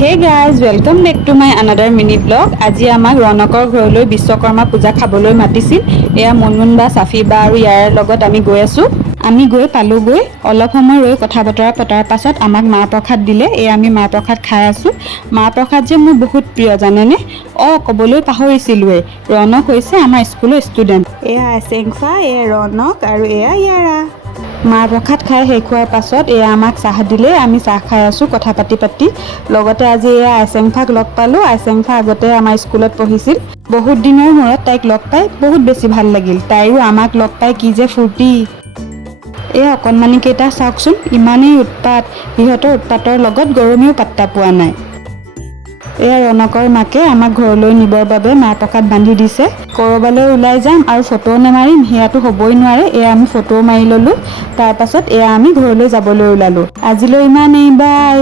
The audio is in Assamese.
Hey guys, welcome back to my another mini vlog. আজি আমাক ৰনকৰ ঘৰলৈ বিশ্বকৰ্মা পূজা খাবলৈ মাতিছিল। এয়া মুনমুন বা সাফি বা আৰু ইয়াৰ লগত আমি গৈ আছো। আমি গৈ পালোগৈ। অলপ সময় ৰৈ কথা বতৰা পতাৰ পাছত আমাক মাহ প্ৰসাদ দিলে। এয়া আমি মাহ প্ৰসাদ খাই আছো। মাহ প্ৰসাদ যে মোৰ বহুত প্ৰিয় জানেনে? ক'বলৈ পাহৰিছিলোৱে। ৰনক হৈছে আমাৰ স্কুলৰ ষ্টুডেণ্ট। এয়া আছেংফা, এয়া ৰনক আৰু এয়া ইয়াৰা। মাহ প্ৰসাদ খাই শেষ হোৱাৰ পাছত এয়া আমাক চাহ দিলে। আমি চাহ খাই আছোঁ কথা পাতি লগতে আজি এয়া আইচেংফাক লগ পালোঁ। আইচেংফা আগতে আমাৰ স্কুলত পঢ়িছিল। বহুত দিনৰ মূৰত তাইক লগ পাই বহুত বেছি ভাল লাগিল। তাইৰো আমাক লগ পাই কি যে ফূৰ্তি। এয়া অকণমানিকেইটা চাওকচোন, ইমানেই উৎপাত। সিহঁতৰ উৎপাতৰ লগত গৰমেও পাত্তা পোৱা নাই। এয়া ৰনকৰ মাকে আমাক ঘৰলৈ নিবৰ বাবে মাহ প্ৰসাদ বান্ধি দিছে। ক'ৰবালৈ ওলাই যাম আৰু ফটো নেমাৰিম সেয়াতো হ'বই নোৱাৰে। এয়া আমি ফটো মাৰি ল'লোঁ। তাৰ পাছত এয়া আমি ঘৰলৈ যাবলৈ ওলালোঁ। আজিলৈ ইমানেই, বাই।